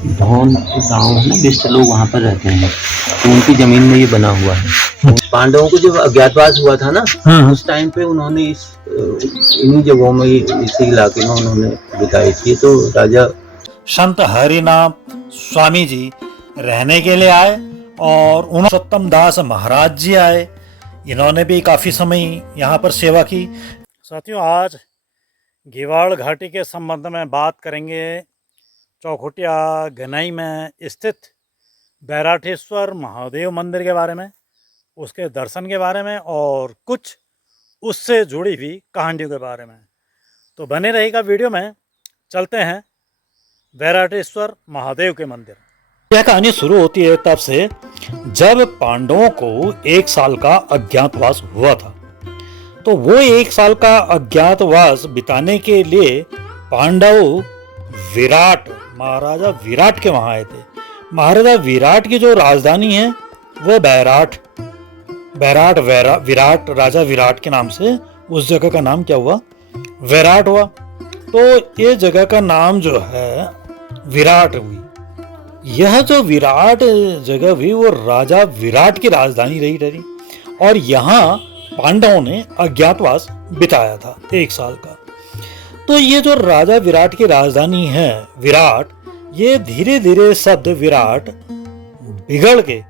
धौन गाँव है ना, बिष्ट लोग वहाँ पर रहते हैं, तो उनकी जमीन में ये बना हुआ है। पांडवों को जब अज्ञातवास हुआ था ना, उस टाइम पे उन्होंने इन्हीं जगहों में, इसी इलाके में उन्होंने बिताई थी। तो राजा संत हरिनाथ स्वामी जी रहने के लिए आए और पुरुषोत्तम दास महाराज जी आए, इन्होंने भी काफ़ी समय यहाँ पर सेवा की। साथियों, आज घेवाड़ घाटी के संबंध में बात करेंगे। चौखुटिया गनई में स्थित बैराठेश्वर महादेव मंदिर के बारे में, उसके दर्शन के बारे में और कुछ उससे जुड़ी हुई कहानियों के बारे में। तो बने रहेगा वीडियो में। चलते हैं बैराठेश्वर महादेव के मंदिर। यह कहानी शुरू होती है तब से जब पांडवों को 1 साल का अज्ञातवास हुआ था। तो वो 1 साल का अज्ञातवास बिताने के लिए पांडव विराट, महाराजा विराट के वहां आए थे। महाराजा विराट की जो राजधानी है वो विराट राजा विराट के नाम से उस जगह का नाम क्या हुआ, विराट हुआ। तो ये जगह का नाम जो है विराट हुई। यह जो विराट जगह हुई वो राजा विराट की राजधानी रही और यहाँ पांडवों ने अज्ञातवास बिताया था 1 साल का। तो ये जो राजा विराट की राजधानी है विराट, ये धीरे धीरे शब्द विराट बिगड़ के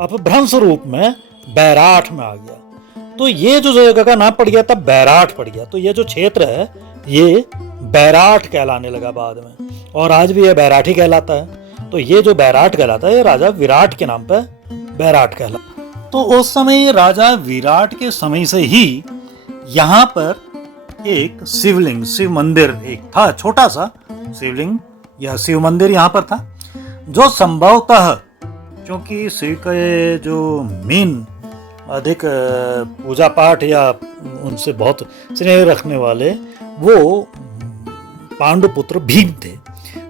अपभ्रंश रूप में बैराठ में आ गया। तो ये जो जगह का नाम पड़ गया तब बैराठ पड़ गया। तो ये जो क्षेत्र है ये बैराठ कहलाने लगा बाद में, और आज भी यह बैराठ ही कहलाता है। तो ये जो बैराठ कहलाता है ये राजा विराट के नाम पर बैराठ कहलाता। तो उस समय राजा विराट के समय से ही यहाँ पर एक शिवलिंग, शिव मंदिर एक था, छोटा सा शिवलिंग या शिव मंदिर यहाँ पर था, जो संभवतः क्योंकि शिव के जो मेन अधिक पूजा पाठ या उनसे बहुत स्नेह रखने वाले वो पांडुपुत्र भीम थे।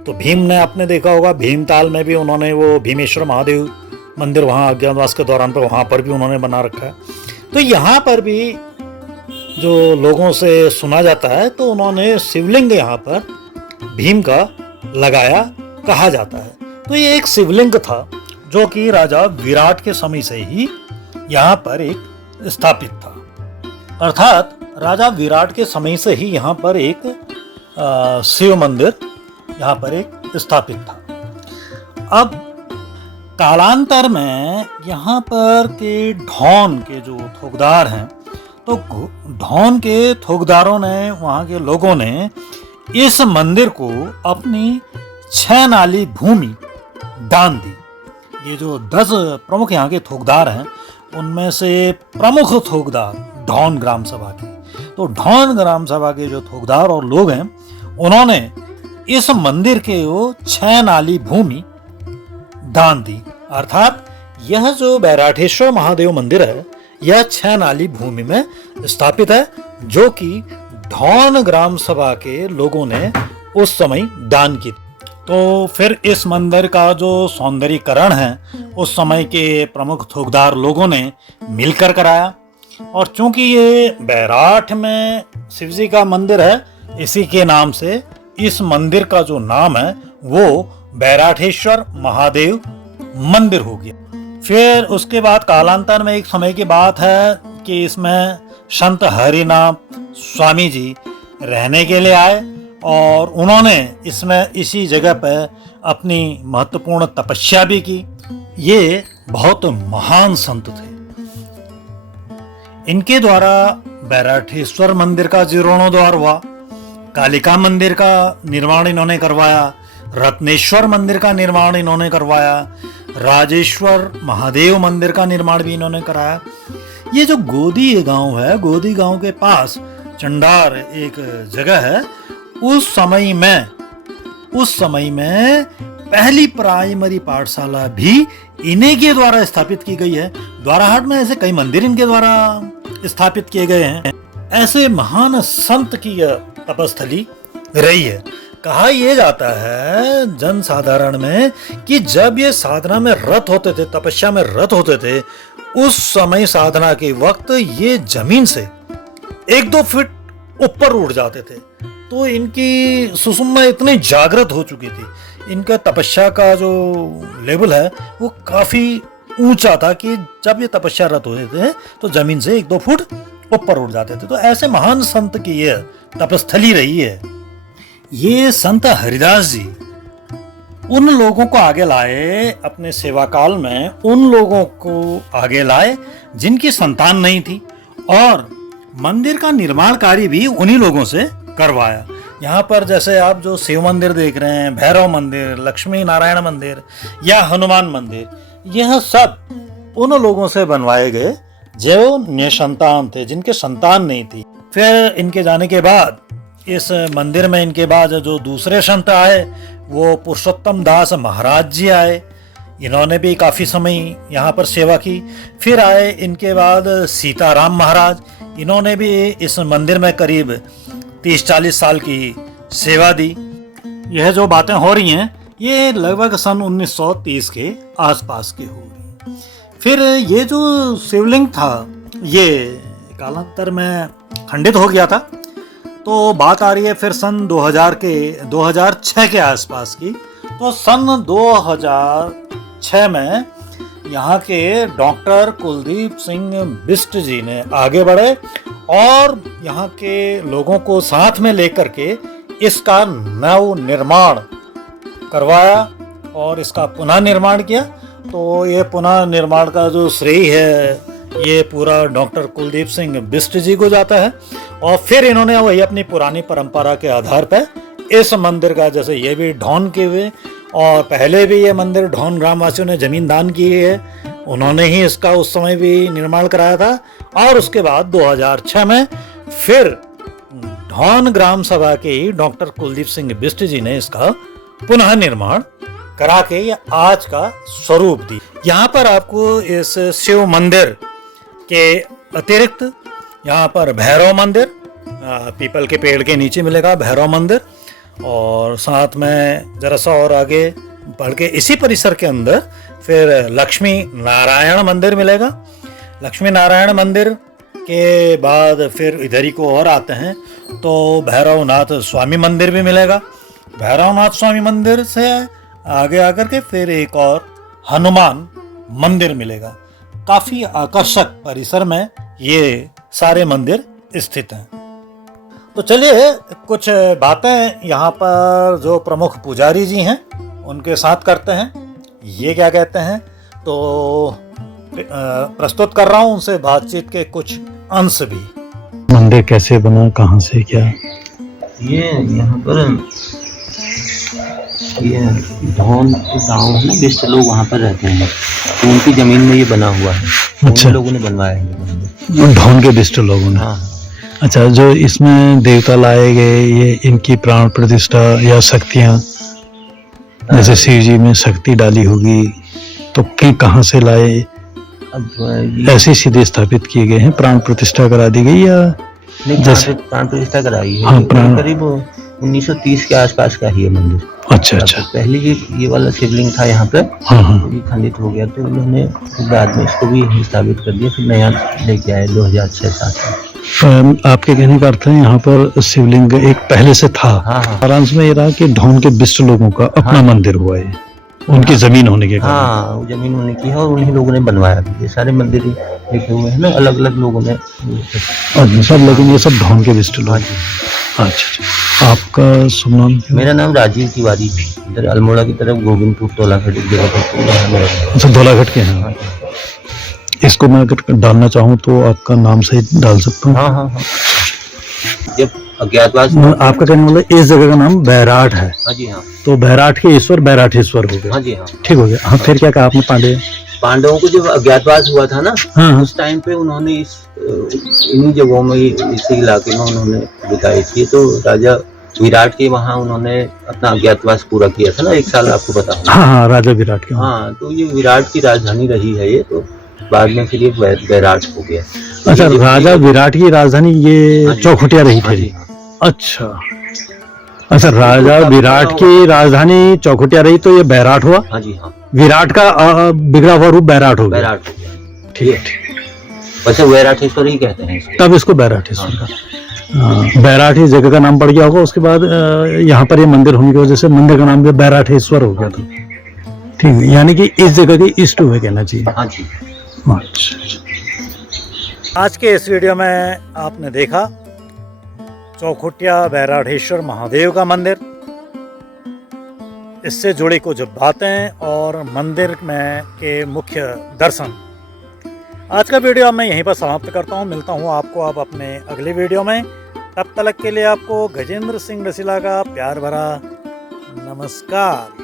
तो भीम ने आपने देखा होगा भीमताल में भी उन्होंने वो भीमेश्वर महादेव मंदिर वहाँ अज्ञातवास के दौरान पर वहाँ पर भी उन्होंने बना रखा है। तो यहाँ पर भी जो लोगों से सुना जाता है तो उन्होंने शिवलिंग यहाँ पर भीम का लगाया कहा जाता है। तो ये एक शिवलिंग था जो कि राजा विराट के समय से ही यहाँ पर एक स्थापित था, अर्थात राजा विराट के समय से ही यहाँ पर एक शिव मंदिर यहाँ पर एक स्थापित था। अब कालांतर में यहाँ पर के ढौन के जो थोकदार हैं, तो ढौन के थोकदारों ने, वहाँ के लोगों ने इस मंदिर को अपनी 6 नाली भूमि दान दी। ये जो 10 प्रमुख यहाँ के थोकदार हैं उनमें से प्रमुख थोकदार ढौन ग्राम सभा के, तो ढौन ग्राम सभा के जो थोकदार और लोग हैं उन्होंने इस मंदिर के वो 6 नाली भूमि दान दी। अर्थात यह जो बैराठेश्वर महादेव मंदिर है यह 6 नाली भूमि में स्थापित है, जो कि ढौन ग्राम सभा के लोगों ने उस समय दान की। तो फिर इस मंदिर का जो सौंदर्यीकरण है उस समय के प्रमुख थोकदार लोगों ने मिलकर कराया। और चूंकि ये बैराठ में शिवजी का मंदिर है, इसी के नाम से इस मंदिर का जो नाम है वो बैराठेश्वर महादेव मंदिर हो गया। फिर उसके बाद कालांतर में एक समय की बात है कि इसमें संत हरिनाथ स्वामी जी रहने के लिए आए और उन्होंने इसमें इसी जगह पर अपनी महत्वपूर्ण तपस्या भी की। ये बहुत महान संत थे। इनके द्वारा बैराठेश्वर मंदिर का जीर्णोद्धार हुआ, कालिका मंदिर का निर्माण इन्होंने करवाया, रत्नेश्वर मंदिर का निर्माण इन्होंने करवाया, राजेश्वर महादेव मंदिर का निर्माण भी इन्होंने कराया। ये जो गोदी गांव है, गोदी गांव के पास चंडार एक जगह है, उस समय में पहली प्राइमरी पाठशाला भी इन्हीं के द्वारा स्थापित की गई है। द्वाराहाट में ऐसे कई मंदिर इनके द्वारा स्थापित किए गए हैं। ऐसे महान संत की यह तपस्थली रही है। कहा यह जाता है जन साधारण में कि जब ये साधना में रत होते थे, तपस्या में रत होते थे, उस समय साधना के वक्त ये जमीन से 1-2 फीट ऊपर उड़ जाते थे। तो इनकी सुषुम्ना इतनी जागृत हो चुकी थी, इनका तपस्या का जो लेवल है वो काफी ऊंचा था कि जब ये तपस्यारत होते थे तो जमीन से 1-2 फुट ऊपर उठ जाते थे। तो ऐसे महान संत की ये तपस्थली रही है। ये संत हरिदास जी उन लोगों को आगे लाए, अपने सेवा काल में उन लोगों को आगे लाए जिनकी संतान नहीं थी, और मंदिर का निर्माण कार्य भी उन्हीं लोगों से करवाया। यहाँ पर जैसे आप जो शिव मंदिर देख रहे हैं, भैरव मंदिर, लक्ष्मी नारायण मंदिर या हनुमान मंदिर, यह सब उन लोगों से बनवाए गए जो निसंतान थे, जिनके संतान नहीं थी। फिर इनके जाने के बाद इस मंदिर में इनके बाद जो दूसरे संत आए वो पुरुषोत्तम दास महाराज जी आए। इन्होंने भी काफ़ी समय यहाँ पर सेवा की। फिर आए इनके बाद सीताराम महाराज, इन्होंने भी इस मंदिर में करीब 30-40 साल की सेवा दी। यह जो बातें हो रही हैं ये लगभग सन 1930 के आसपास की हो रही। फिर ये जो शिवलिंग था ये कालांतर में खंडित हो गया था। तो बात आ रही है फिर सन 2006 के आसपास की। तो सन 2006 में यहाँ के डॉक्टर कुलदीप सिंह बिष्ट जी ने आगे बढ़े और यहाँ के लोगों को साथ में लेकर के इसका नव निर्माण करवाया और इसका पुनः निर्माण किया। तो ये पुनः निर्माण का जो श्रेय है ये पूरा डॉक्टर कुलदीप सिंह बिष्ट जी को जाता है। और फिर इन्होंने वही अपनी पुरानी परंपरा के आधार पर इस मंदिर का, जैसे ये भी ढौन के हुए और पहले भी ये मंदिर ढौन ग्रामवासियों ने जमीन दान की है, उन्होंने ही इसका उस समय भी निर्माण कराया था। और उसके बाद 2006 में फिर ढौन ग्राम सभा के डॉक्टर कुलदीप सिंह बिष्ट जी ने इसका पुनः निर्माण करा के ये आज का स्वरूप दी। यहाँ पर आपको इस शिव मंदिर के अतिरिक्त यहाँ पर भैरव मंदिर, पीपल के पेड़ के नीचे मिलेगा भैरव मंदिर, और साथ में जरा सा और आगे बढ़ के इसी परिसर के अंदर फिर लक्ष्मी नारायण मंदिर मिलेगा। लक्ष्मी नारायण मंदिर के बाद फिर इधर ही को और आते हैं तो भैरवनाथ स्वामी मंदिर भी मिलेगा। भैरवनाथ स्वामी मंदिर से आगे आकर के फिर एक और हनुमान मंदिर मिलेगा। काफी आकर्षक परिसर में ये सारे मंदिर स्थित हैं। तो चलिए कुछ बातें यहाँ पर जो प्रमुख पुजारी जी हैं उनके साथ करते हैं, ये क्या कहते हैं। तो प्रस्तुत कर रहा हूँ उनसे बातचीत के कुछ अंश भी। मंदिर कैसे बना, कहाँ से, क्या? ये यहाँ पर ये ढौन गाँव है ना, बिष्ट लोग वहाँ पर रहते हैं, तो उनकी जमीन में ये बना हुआ है। अच्छा, उन लोगों ने बनवाया है ये मंदिर, ढौन के बिष्ट लोगों ने। हाँ। अच्छा, जो इसमें देवता लाए गए ये इनकी प्राण प्रतिष्ठा या शक्तियाँ, जैसे शिव जी में शक्ति डाली होगी तो कहाँ से लाए? अब ऐसे सीधे स्थापित किए गए हैं, प्राण प्रतिष्ठा करा दी गई या नहीं? जैसे प्राण प्रतिष्ठा कराई है। हाँ, प्राण करीब 1930 के आसपास का ही है मंदिर। अच्छा अच्छा। पहले ये वाला शिवलिंग था यहाँ पे, हाँ हाँ। ये खंडित हो गया तो उन्होंने बाद में इसको भी स्थापित कर दिया, फिर नया लेके आए 2006-07 में। आपके कहने का अर्थ है यहाँ पर शिवलिंग एक पहले से था। हाँ हाँ। सारांश में ये रहा कि ढौन के बिष्ट लोगों का अपना मंदिर हुआ है, उनकी जमीन होने के कारण। हाँ, वो जमीन होने की है और उन्हीं लोगों ने बनवाया भी। ये सारे मंदिर ही लिखे हुए हैं ना, अलग अलग लोगों ने सब, लेकिन ये सब ढौन के बिष्ट लोग। अच्छा अच्छा। आपका शुभ नाम? मेरा नाम राजीव तिवारी है। इधर अल्मोड़ा की तरफ गोविंदपुर तोलाघाट एक जगह पर। अच्छा, धोलाघाट के हैं। इसको मैं अगर डालना चाहूँ तो आपका नाम सही डाल सकता हूँ? हाँ हाँ हाँ। जब अज्ञातवास, आपका कहने वाला इस जगह का नाम बैराट है? हाँ जी हाँ। तो बैराट के ईश्वर बैराठेश्वर हो गए? हाँ जी हाँ। ठीक हो गया। हाँ, फिर क्या कहा आपने? पांडवों को जब अज्ञातवास हुआ था ना, हाँ, उस टाइम पे उन्होंने इन्हीं जगहों में, इसी इलाके में उन्होंने बिताई थी। तो राजा विराट के वहाँ उन्होंने अपना अज्ञातवास पूरा किया था ना, 1 साल, आपको पता होगा। हाँ हाँ, राजा विराट के। हाँ, तो ये विराट की राजधानी रही है ये, तो बाद में फिर ये बैराट हो गया। अच्छा, राजा विराट की राजधानी ये चौखुटिया रही थी? अच्छा अच्छा, राजा विराट की राजधानी चौखुटिया रही तो ये बैराट हुआ? हाँ जी हाँ। विराट का बिगड़ा हुआ रूप बैराट हो गया? बैराट हो गया। ठीक है। वैसे बैराठेश्वर ही कहते हैं इसको। तब इसको बैराठेश्वर का। बैराठ इस जगह का नाम पड़ गया होगा, उसके बाद यहाँ पर ये मंदिर होने की वजह से मंदिर का नाम भी बैराठेश्वर हो गया था। ठीक है, यानी कि इस जगह के ईस्ट हुए कहना चाहिए। हाँ जी। अच्छा। आज के इस वीडियो में आपने देखा चौखुटिया बैराठेश्वर महादेव का मंदिर, इससे जुड़ी कुछ बातें और मंदिर में के मुख्य दर्शन। आज का वीडियो मैं यहीं पर समाप्त करता हूँ। मिलता हूँ आपको अब अपने अगले वीडियो में। तब तक के लिए आपको गजेंद्र सिंह रसीला का प्यार भरा नमस्कार।